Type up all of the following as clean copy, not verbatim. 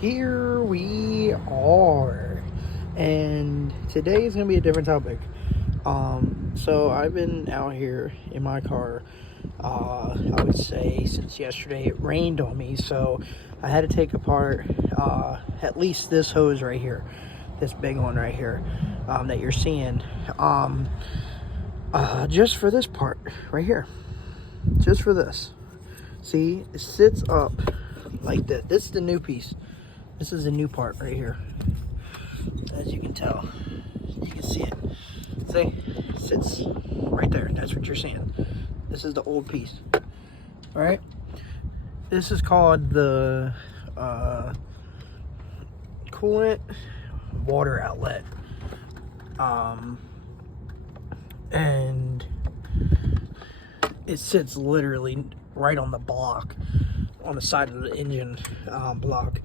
Here we are, and today is gonna be a different topic. So I've been out here in my car, I would say since yesterday. It rained on me, so I had to take apart at least this hose right here, this big one right here, that you're seeing, just for this part right here, just for this. See, it sits up like this. This is the new piece. This is the new part right here. As you can tell, you can see it. See, it sits right there. That's what you're seeing. This is the old piece. All right. This is called the coolant water outlet. And it sits literally right on the block, on the side of the engine block.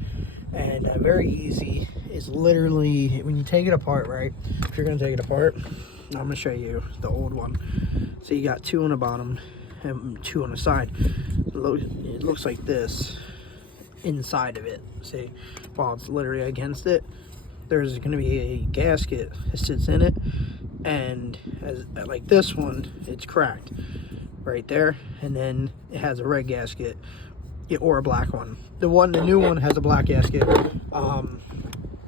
And very easy. It's literally, when you take it apart, right? If you're gonna take it apart, I'm gonna show you the old one. So you got two on the bottom and two on the side. It looks like this inside of it. See, while it's literally against it, there's gonna be a gasket that sits in it, and like this one, it's cracked right there, and then it has a red gasket. Or a black one. The new one has a black gasket. I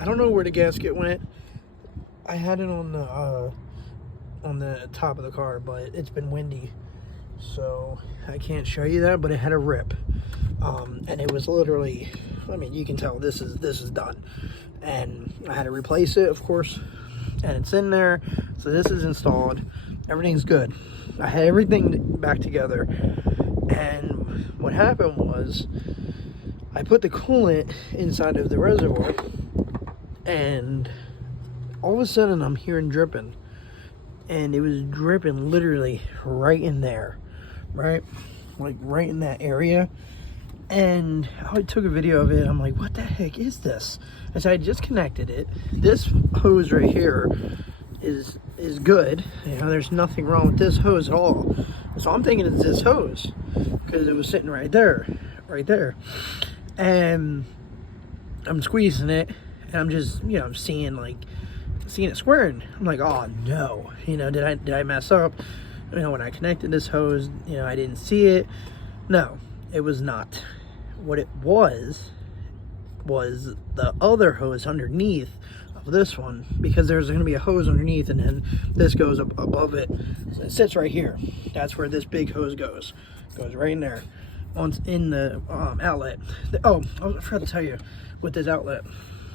don't know where the gasket went. I had it on the top of the car, but it's been windy, so I can't show you that. But it had a rip, and it was literally, I mean, you can tell this is done, and I had to replace it, of course, and it's in there. So this is installed. Everything's good. I had everything back together, and what happened was I put the coolant inside of the reservoir, and all of a sudden I'm hearing dripping, and it was dripping literally right in there, right? Like right in that area. And I took a video of it. I'm like, what the heck is this? And so I just connected it. This hose right here is good. You know, there's nothing wrong with this hose at all. So I'm thinking it's this hose, because it was sitting right there, and I'm squeezing it, and I'm just, you know, I'm seeing it squaring. I'm like, oh no, you know, did I mess up? You know, when I connected this hose, you know, I didn't see it. No, it was not. What it was the other hose underneath of this one, because there's going to be a hose underneath, and then this goes above it. So it sits right here. That's where this big hose goes right in there, once in the outlet. Oh, I forgot to tell you, with this outlet,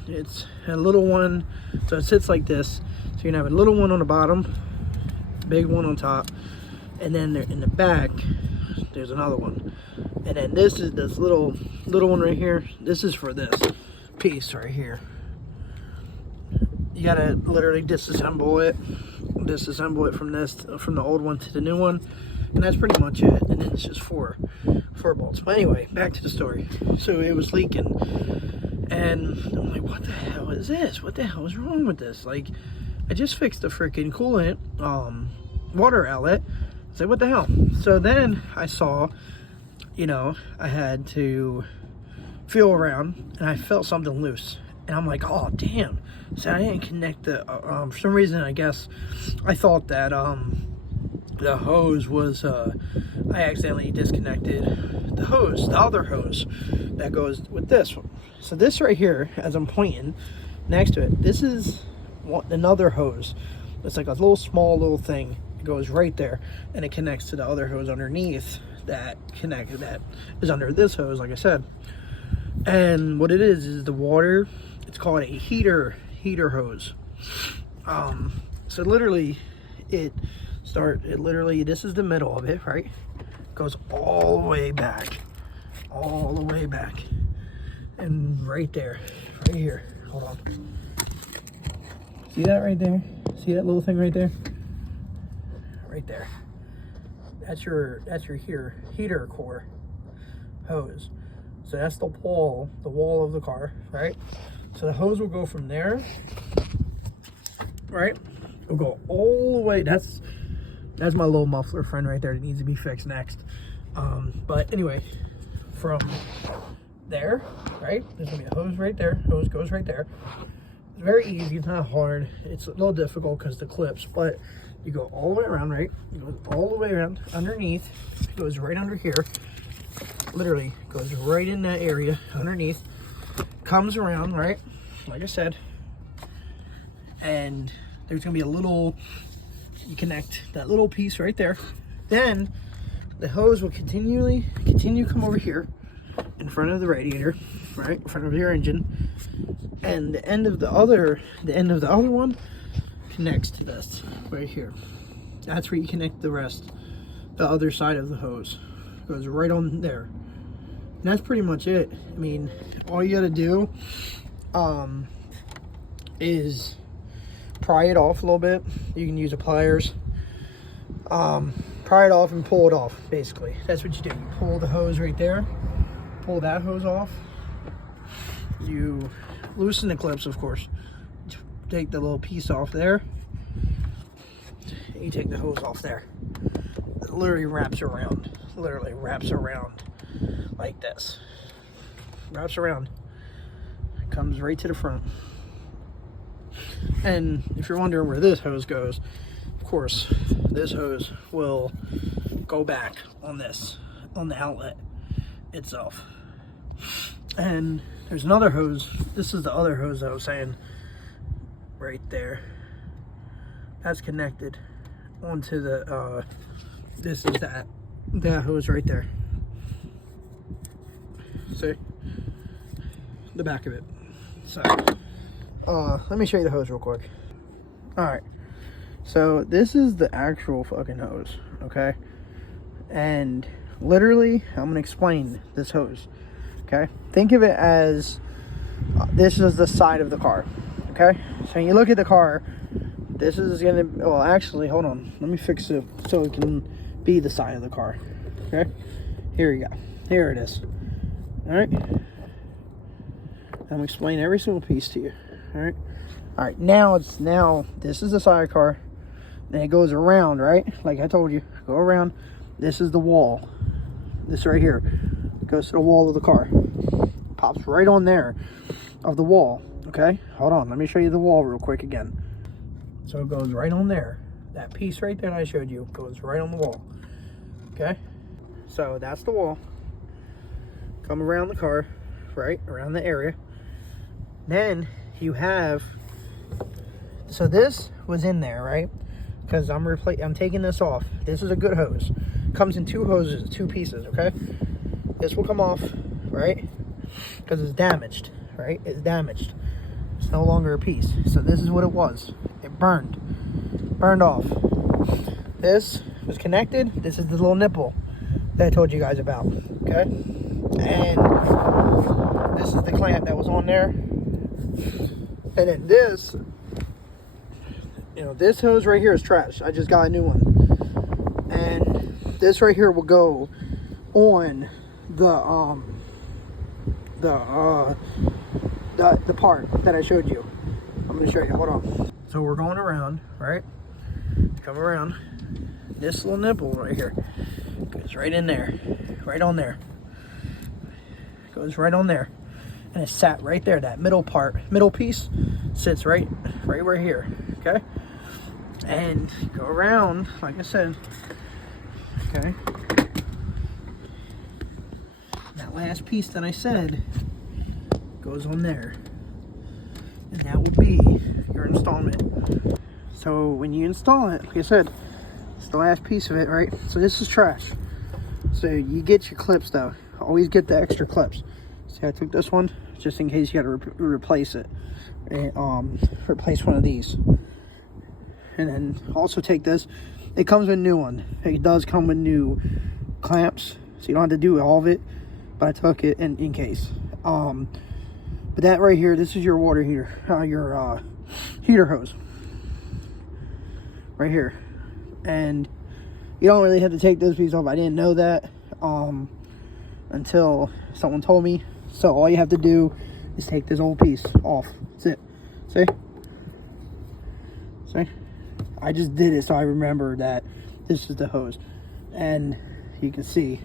it's a little one, so it sits like this. So you're gonna have a little one on the bottom, big one on top, and then in the back there's another one, and then this is this little one right here. This is for this piece right here. You gotta literally disassemble it from the old one to the new one, and that's pretty much it. And then it's just four bolts. But anyway, back to the story. So it was leaking, and I'm like, what the hell is this? What the hell is wrong with this? Like, I just fixed the freaking coolant water outlet. I said, what the hell? So then I saw, you know, I had to feel around, and I felt something loose, and I'm like, oh damn. So I didn't connect the for some reason, I guess I thought that the hose was I accidentally disconnected the hose, the other hose that goes with this one. So this right here, as I'm pointing next to it, this is another hose. It's like a small little thing. It goes right there, and it connects to the other hose underneath that is under this hose, like I said. And what it is the water. It's called a heater hose. So literally this is the middle of it, right? Goes all the way back, and right there, right here. Hold on. See that right there? See that little thing right there? Right there. That's your heater core hose. So that's the wall of the car, right? So the hose will go from there, right? It'll go all the way. That's my little muffler friend right there that needs to be fixed next. But anyway, from there, right? There's gonna be a hose right there. Hose goes right there. It's very easy. It's not hard. It's a little difficult because the clips, but you go all the way around, right? You go all the way around underneath. It goes right under here. Literally goes right in that area underneath. Comes around, right? Like I said. And there's gonna be a little, you connect that little piece right there. Then the hose will continue come over here in front of the radiator, right? In front of your engine. And the end of the other one connects to this right here. That's where you connect the rest, the other side of the hose. Goes right on there. And that's pretty much it. I mean, all you gotta do is pry it off a little bit. You can use a pliers. Pry it off and pull it off, basically. That's what you do. You pull the hose right there, pull that hose off. You loosen the clips, of course. Take the little piece off there. You take the hose off there. It literally wraps around. Literally wraps around like this. Wraps around. Comes right to the front. And if you're wondering where this hose goes, of course, this hose will go back on this, on the outlet itself. And there's another hose. This is the other hose I was saying right there. That's connected onto the, this is that hose right there. See? The back of it. So, let me show you the hose real quick. Alright. So, this is the actual fucking hose, okay? And literally, I'm going to explain this hose, okay? Think of it as, this is the side of the car, okay? So, when you look at the car, this is going to, well, actually, hold on. Let me fix it so it can be the side of the car, okay? Here you go. Here it is. Alright? I'm going to explain every single piece to you, alright? Alright, now this is the side of the car. Then it goes around, right? Like I told you, go around. This is the wall. This right here goes to the wall of the car. Pops right on there of the wall, okay? Hold on, let me show you the wall real quick again. So it goes right on there. That piece right there that I showed you goes right on the wall, okay? So that's the wall. Come around the car, right? Around the area. Then you have, so this was in there, right? Because I'm taking this off. This is a good hose. Comes in two hoses, two pieces, okay? This will come off, right? Because it's damaged, right? It's damaged. It's no longer a piece. So this is what it was. It burned off. This was connected. This is the little nipple that I told you guys about, okay? And this is the clamp that was on there. And then this, you know, this hose right here is trash. I just got a new one. And this right here will go on the part that I showed you. I'm going to show you. Hold on. So we're going around, right? Come around. This little nipple right here goes right in there. Right on there. Goes right on there. And it's sat right there. That middle piece sits right here. Okay? And go around, like I said. Okay? That last piece that I said goes on there. And that will be your installment. So when you install it, like I said, it's the last piece of it, right? So this is trash. So you get your clips though. Always get the extra clips. See, I took this one just in case you got to replace it. And, replace one of these. And then also take this. It comes with a new one. It does come with new clamps, so you don't have to do all of it. But I took it in case. But that right here, this is your water heater, your heater hose. Right here. And you don't really have to take this piece off. I didn't know that until someone told me. So all you have to do is take this old piece off. That's it. See? See? I just did it so I remember that this is the hose. And you can see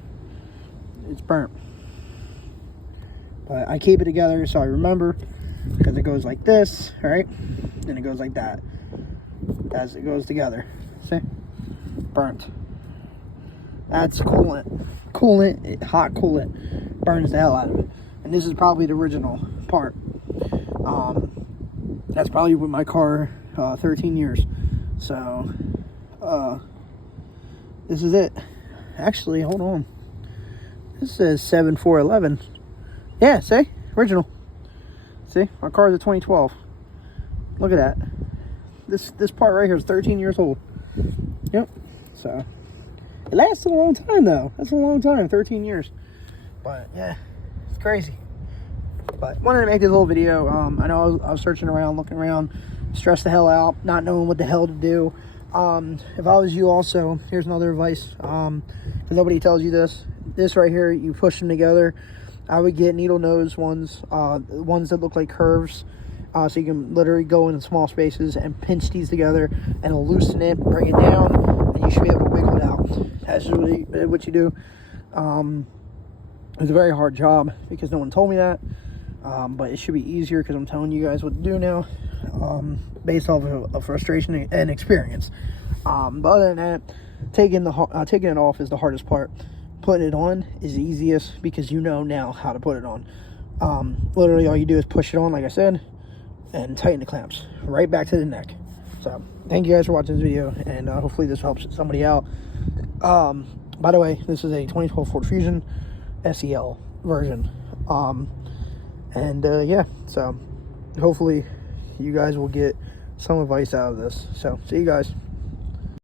it's burnt. But I keep it together so I remember, because it goes like this, right? And it goes like that as it goes together. See? Burnt. That's coolant. Coolant, hot coolant, burns the hell out of it. And this is probably the original part. That's probably with my car 13 years. So, this is it. Actually, hold on. This says 7411. Yeah, see? Original. See? My car is a 2012. Look at that. This part right here is 13 years old. Yep. So, it lasted a long time, though. That's a long time, 13 years. But, yeah, it's crazy. But wanted to make this little video. I know I was searching around, looking around, stressed the hell out, not knowing what the hell to do. If I was you also, here's another advice, because nobody tells you this. This right here, you push them together. I would get needle nose ones, ones that look like curves, so you can literally go in small spaces and pinch these together, and it'll loosen it, bring it down, and you should be able to wiggle it out. That's really what you do. It's a very hard job because no one told me that. But it should be easier because I'm telling you guys what to do now, based off of frustration and experience. But other than that, taking it off is the hardest part. Putting it on is the easiest because you know now how to put it on. Literally all you do is push it on, like I said, and tighten the clamps right back to the neck. So thank you guys for watching this video, and hopefully this helps somebody out. By the way, this is a 2012 Ford Fusion SEL version. Yeah, so hopefully you guys will get some advice out of this. So see you guys.